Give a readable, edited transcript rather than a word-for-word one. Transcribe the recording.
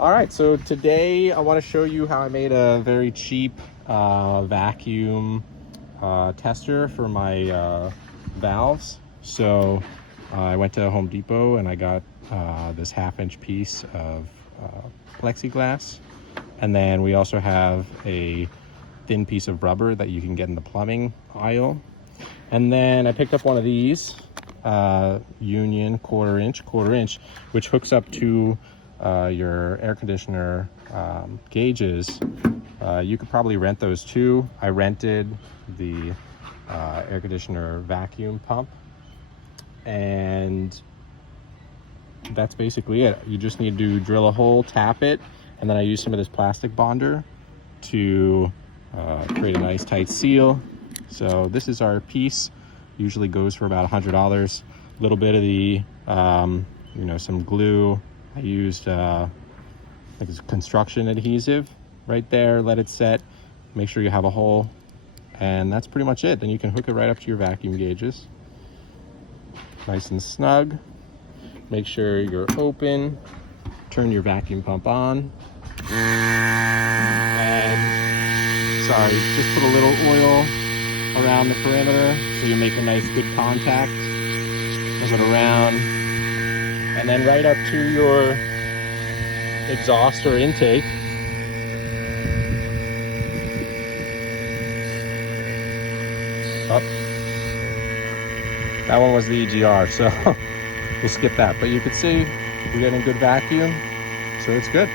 All right, so today I want to show you how I made a very cheap vacuum tester for my valves. So I went to Home Depot and I got this 1/2-inch piece of plexiglass. And then we also have a thin piece of rubber that you can get in the plumbing aisle. And then I picked up one of these Union quarter inch, which hooks up to your air conditioner gauges. You could probably rent those too. I rented the air conditioner vacuum pump, and that's basically it. You just need to drill a hole, tap it, and then I use some of this plastic bonder to create a nice tight seal. So this is our piece. Usually goes for about $100. A little bit of the some glue. I used I think it's construction adhesive right there. Let it set, make sure you have a hole, and that's pretty much it. Then you can hook it right up to your vacuum gauges, nice and snug. Make sure you're open, turn your vacuum pump on, and sorry, just put a little oil around the perimeter so you make a nice good contact. Move it around, and then right up to your exhaust or intake. Oh, that one was the EGR, so we'll skip that. But you can see we're getting good vacuum, so it's good.